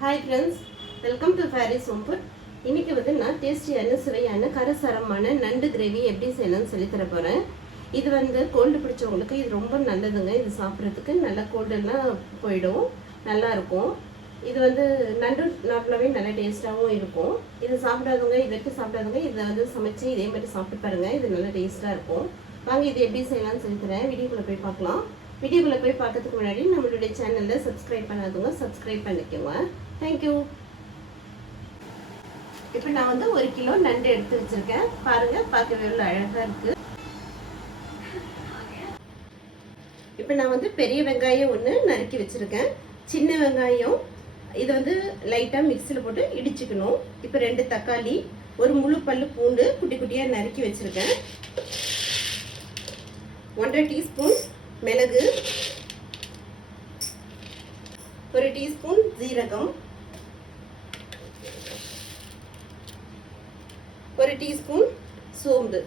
Hi friends welcome to ஃபேரி சோம்பூர் இன்றைக்கி வந்து நான் டேஸ்டியான சுவையான கரசரமான நண்டு கிரேவி எப்படி செய்யலாம்னு சொல்லி தர போகிறேன் இது வந்து கோல்டு பிடிச்சவங்களுக்கு இது ரொம்ப நல்லதுங்க. இது சாப்பிட்றதுக்கு நல்லா கோல்டெல்லாம் போயிடும். நல்லாயிருக்கும் இது வந்து நண்டு நார்மலாகவே நல்லா டேஸ்ட்டாகவும் இருக்கும். இது சாப்பிடாதவங்க இது வரைக்கும் சாப்பிடாதவங்க இதை வந்து சமைச்சு இதே மாதிரி சாப்பிட்டு பாருங்கள் இது நல்லா டேஸ்ட்டாக இருக்கும். வாங்க இது எப்படி செய்யலாம்னு சொல்லி தரேன். வீடியோக்குள்ளே போய் பார்க்கலாம். வீடியோக்குள்ளே போய் பார்க்கறதுக்கு முன்னாடி நம்மளுடைய சேனலில் சப்ஸ்கிரைப் பண்ணாதவங்க சப்ஸ்கிரைப் பண்ணிக்கோங்க. தேங்க்யூ இப்போ நான் வந்து ஒரு கிலோ நண்டு எடுத்து வச்சிருக்கேன். பாருங்க பார்க்கவே எவ்வளோ அழகாக இருக்கு. இப்போ நான் வந்து பெரிய வெங்காயம் ஒன்று நறுக்கி வச்சிருக்கேன். சின்ன வெங்காயம் இதை வந்து லைட்டாக மிக்சியில் போட்டு இடிச்சுக்கணும். இப்போ ரெண்டு தக்காளி ஒரு முழு பல்லு பூண்டு குட்டி குட்டியாக நறுக்கி வச்சுருக்கேன். ஒன்றரை டீஸ்பூன் மிளகு ஒரு டீஸ்பூன் ஜீரகம் ஒரு டீஸ்பூன் சோம்பு.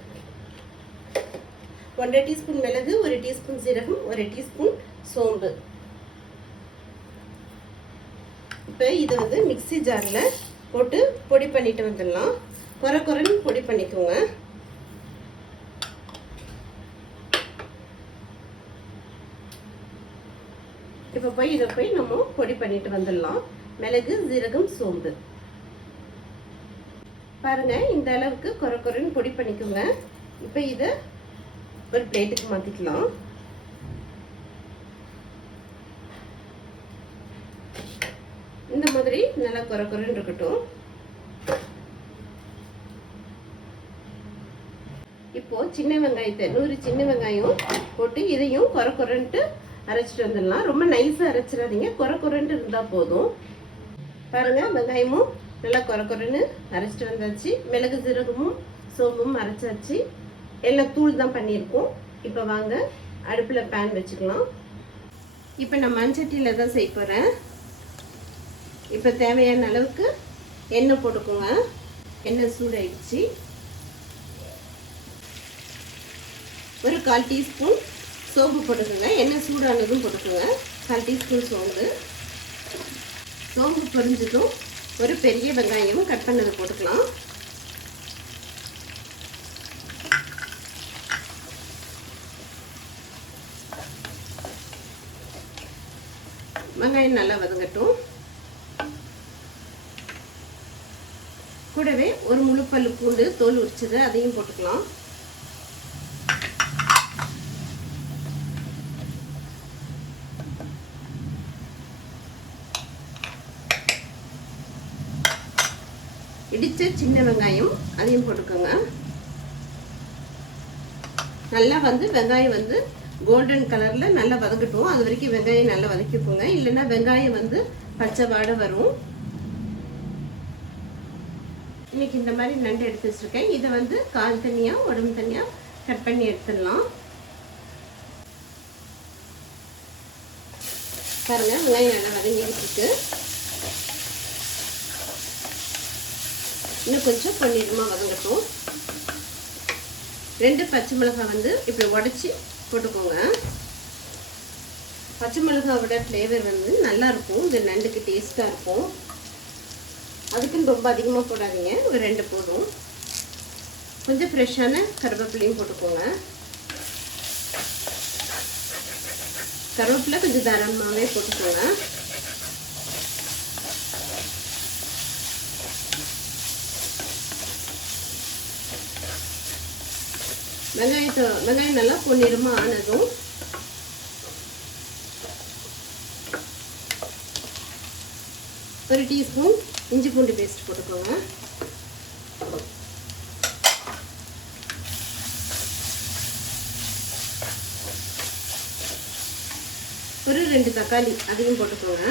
ஒன்றரை டீஸ்பூன் மிளகு ஒரு டீஸ்பூன் சீரகம் ஒரு டீஸ்பூன் சோம்பு. இப்போ இதை வந்து மிக்ஸி ஜாரில் போட்டு பொடி பண்ணிட்டு வந்துடலாம். குறை குறைன்னு பொடி பண்ணிக்கோங்க. இப்போ போய் இதை போய் நம்ம பொடி பண்ணிட்டு வந்துடலாம். மிளகு ஜீரகம் சோம்பு. பாருங்க இந்த அளவுக்கு குறை குறைன்னு பொடி பண்ணிக்கோங்க. இப்போ இதை ஒரு பிளேட்டுக்கு மாற்றிக்கலாம் இந்த மாதிரி நல்லா குறை குறைன்னு இருக்கட்டும். இப்போ சின்ன வெங்காயத்தை நூறு சின்ன வெங்காயம் போட்டு இதையும் குறை குறைன்ட்டு அரைச்சிட்டு வந்துடலாம். ரொம்ப நைஸாக அரைச்சிடாதீங்க. குறை குறைன்ட்டு இருந்தால் போதும். பாருங்க வெங்காயமும் நல்லா குறை குறைன்னு அரைச்சிட்டு வந்தாச்சு. மிளகு சீரகமும் சோம்பும் அரைச்சாச்சு. எல்லாம் தூள் தான் பண்ணியிருக்கோம். இப்போ வாங்க அடுப்பில் பேன் வச்சுக்கலாம். இப்போ நான் மண்சட்டியில் தான் செய்ய போகிறேன் இப்போ தேவையான அளவுக்கு எண்ணெய் போட்டுக்கோங்க. எண்ணெய் சூடாயிடுச்சு. ஒரு கால் டீஸ்பூன் சோம்பு போட்டுக்கோங்க. எண்ணெய் சூடானதும் போட்டுக்கோங்க. கால் டீஸ்பூன் சோம்பு. சோம்பு பொரிஞ்சதும் ஒரு பெரிய வெங்காயமும் கட் பண்ணது போட்டுக்கலாம். வெங்காயம் நல்லா வதங்கட்டும். கூடவே ஒரு முழு பல்லு பூண்டு தோல் உரிச்சது அதையும் போட்டுக்கலாம். இடித்த சின்ன வெங்காயம் அதையும் போட்டுக்கோங்க. நல்லா வந்து வெங்காயம் வந்து கோல்டன் கலரில் நல்லா வதங்கட்டும். அது வரைக்கும் வெங்காயம் நல்லா வதக்கிக்கோங்க. இல்லைன்னா வெங்காயம் வந்து பச்சை வாடை வரும். இன்னைக்கு இந்த மாதிரி நண்டு எடுத்து வச்சுருக்கேன். இதை வந்து கால் தனியாக உடம்பு தனியாக கட் பண்ணி எடுத்துடலாம். பாருங்கள் வெங்காயம் நல்லா வதங்கிட்டு இருக்கு. இன்னும் கொஞ்சம் பன்னீரமாக வதங்கட்டும். ரெண்டு பச்சை மிளகாய் வந்து இப்படி உடச்சி போட்டுக்கோங்க. பச்சை மிளகாவோட ஃப்ளேவர் வந்து நல்லாயிருக்கும் இது நண்டுக்கு டேஸ்ட்டாக இருக்கும். அதுக்குன்னு ரொம்ப அதிகமாக போடாதீங்க. ஒரு ரெண்டு போதும். கொஞ்சம் ஃப்ரெஷ்ஷான கருவேப்பிலையும் போட்டுக்கோங்க. கருவேப்பிலை கொஞ்சம் தாராளமாகவே போட்டுக்கோங்க. வெங்காயத்தை வெங்காயம் நல்லா பொன்னிறமாக ஆனதும் ஒரு டீஸ்பூன் இஞ்சி பூண்டு பேஸ்ட் போட்டுக்கோங்க. ஒரு ரெண்டு தக்காளி அதையும் போட்டுக்கோங்க.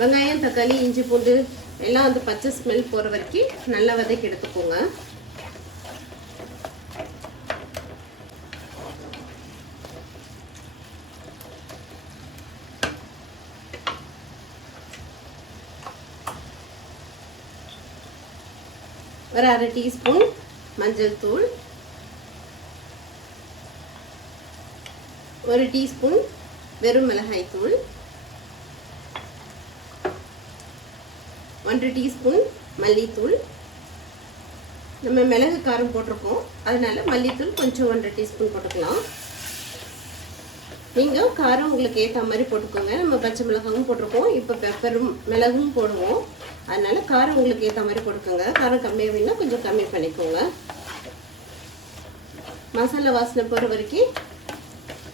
வெங்காயம் தக்காளி இஞ்சி பூண்டு எல்லாம் வந்து பச்சை ஸ்மெல் போகிற வரைக்கும் நல்லா வதக்கி எடுத்துக்கோங்க. ஒரு அரை டீஸ்பூன் மஞ்சள் தூள். ஒரு டீஸ்பூன் வெறும் மிளகாய் தூள். ஒன்றரை டீஸ்பூன் மல்லித்தூள். நம்ம மிளகு காரம் போட்டிருக்கோம். அதனால மல்லித்தூள் கொஞ்சம் ஒன்றரை டீஸ்பூன் போட்டுக்கலாம். நீங்கள் காரம் உங்களுக்கு ஏற்ற மாதிரி போட்டுக்கோங்க. நம்ம பச்சை மிளகாவும் போட்டிருக்கோம். இப்போ பெப்பரும் மிளகும் போடுவோம். அதனால காரம் உங்களுக்கு ஏற்ற மாதிரி போட்டுக்கோங்க. காரம் கம்மியாக வேணால் கொஞ்சம் கம்மி பண்ணிக்கோங்க. மசாலா வாசனை போகிற வரைக்கும்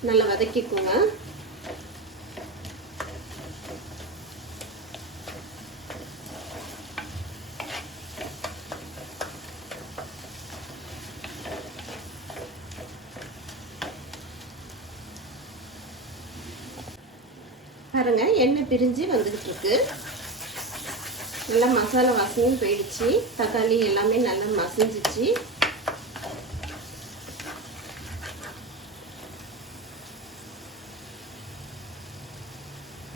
நல்லா வதக்கிக்கோங்க. பாருங்க எண்ணெய் பிரிஞ்சு வந்துகிட்டு இருக்கு நல்லா மசாலா வாசனையும் போயிடுச்சு. தக்காளி எல்லாமே நல்லா மசிஞ்சிச்சு.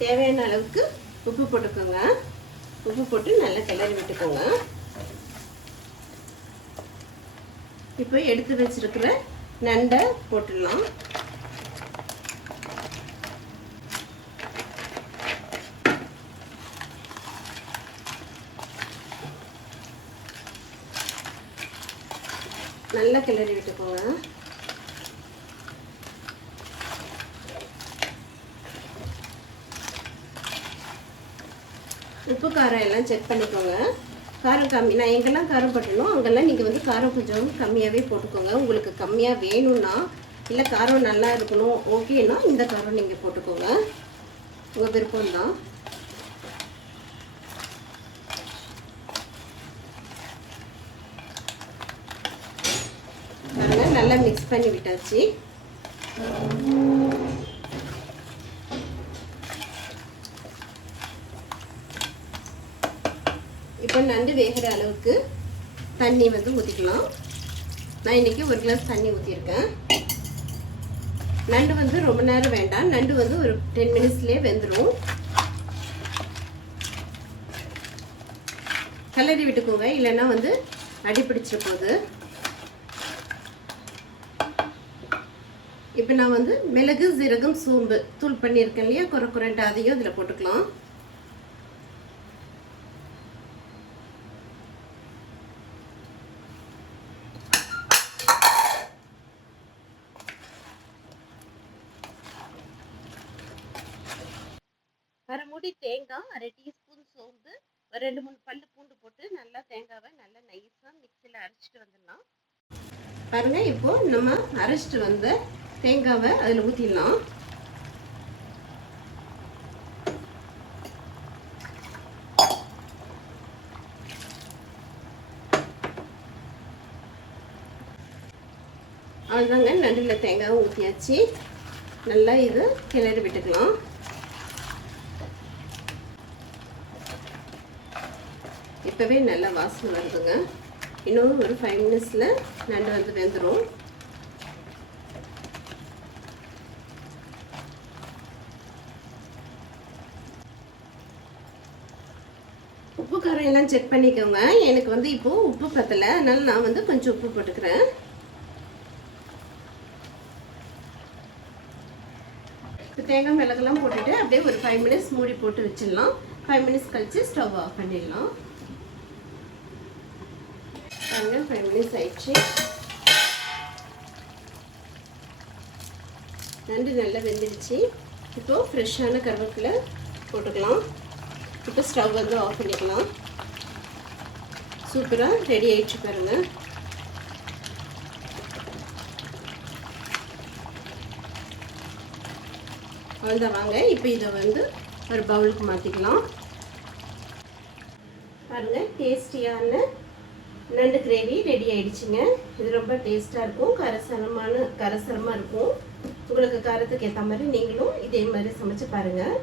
தேவையான அளவுக்கு உப்பு போட்டுக்கோங்க. உப்பு போட்டு நல்லா கிளறி விட்டுக்கோங்க. இப்போ எடுத்து வச்சிருக்கிற நண்டை போட்டுடலாம். நல்லா கிளறி விட்டுக்கோங்க. உப்பு காரம் எல்லாம் செக் பண்ணிக்கோங்க. காரம் கம்மி நான் எங்கெல்லாம் காரம் பட்டணும் அங்கெல்லாம் நீங்கள் வந்து காரம் கொஞ்சம் கம்மியாகவே போட்டுக்கோங்க. உங்களுக்கு கம்மியாக வேணும்னா இல்லை காரம் நல்லா இருக்கணும் ஓகேன்னா இந்த காரம் நீங்கள் போட்டுக்கோங்க. உங்கள் விருப்பம் தான் பாருங்க நல்லா மிக்ஸ் பண்ணி விட்டாச்சு. இப்போ நண்டு வேகிற அளவுக்கு தண்ணி வந்து ஊற்றிக்கலாம் நான் இன்னைக்கு ஒரு கிளாஸ் தண்ணி ஊற்றிருக்கேன் நண்டு வந்து ரொம்ப நேரம் வேண்டாம். நண்டு வந்து ஒரு டென் மினிட்ஸ்லேயே வெந்துடும் கலரி விட்டுக்கோங்க. இல்லைன்னா வந்து அடி போகுது இப்போ நான் வந்து மிளகு சீரகம் சோம்பு தூள் பண்ணியிருக்கேன் இல்லையா? குறை குறைட்டு அதையும் இதில் போட்டுக்கலாம். அரை மூடி தேங்காய் அரை டீஸ்பூன் சோம்பு ஒரு ரெண்டு மூணு பல்லு பூண்டு போட்டு நல்லா தேங்காவை நல்லா நைஸாக மிக்சியில் அரைச்சிட்டு வந்துடலாம். பாருங்க இப்போ நம்ம அரைச்சிட்டு வந்த தேங்காவை அதில் ஊற்றிடலாம் அவ்வளோதாங்க நண்டில் தேங்காவை ஊற்றியாச்சு நல்லா இது கிளறி விட்டுக்கலாம். இப்போவே நல்லா வாசனை வருதுங்க. இன்னும் ஒரு ஃபைவ் மினிட்ஸில் நண்டு வந்து வெந்துடும் உப்பு காரம் எல்லாம் செக் பண்ணிக்கோங்க. எனக்கு வந்து இப்போது உப்பு பத்தலை. அதனால நான் வந்து கொஞ்சம் உப்பு போட்டுக்கிறேன். இப்போ தேங்காய் மிளகெல்லாம் போட்டுட்டு அப்படியே ஒரு ஃபைவ் மினிட்ஸ் மூடி போட்டு வச்சிடலாம். ஃபைவ் மினிட்ஸ் கழித்து ஸ்டவ் ஆஃப் பண்ணிடலாம். பாருங்க ஃபைவ் மினிட்ஸ் ஆயிடுச்சு. நண்டு நல்லா வெந்துடுச்சு. இப்போது ஃப்ரெஷ்ஷான கருவேப்பிலை போட்டுக்கலாம். இப்போ ஸ்டவ் வந்து ஆஃப் பண்ணிக்கலாம். சூப்பராக ரெடி ஆயிடுச்சு பாருங்க. அவ்வளோதான் வாங்க. இப்போ இதை வந்து ஒரு பவுலுக்கு மாற்றிக்கலாம் பாருங்க டேஸ்டியான நண்டு கிரேவி ரெடி ஆயிடுச்சுங்க. இது ரொம்ப டேஸ்ட்டாக இருக்கும். கரசரமான கரசரமாக இருக்கும். உங்களுக்கு காரத்துக்கு ஏற்ற மாதிரி நீங்களும் இதே மாதிரி சமைச்சு பாருங்கள்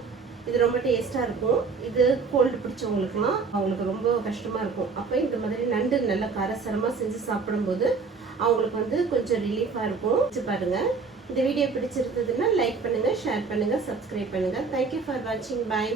இது ரொம்ப டேஸ்ட்டாக இருக்கும். இது கோல்டு பிடிச்சவங்களுக்குலாம் அவங்களுக்கு ரொம்ப கஷ்டமாக இருக்கும். அப்போ இந்த மாதிரி நண்டு நல்லா கரசரமாக செஞ்சு சாப்பிடும்போது அவங்களுக்கு வந்து கொஞ்சம் ரிலீஃபாக இருக்கும். வச்சு பாருங்கள் இந்த வீடியோ பிடிச்சிருந்ததுன்னா லைக் பண்ணுங்கள் ஷேர் பண்ணுங்கள் சப்ஸ்கிரைப் பண்ணுங்கள் தேங்க்யூ ஃபார் வாட்சிங் பாய்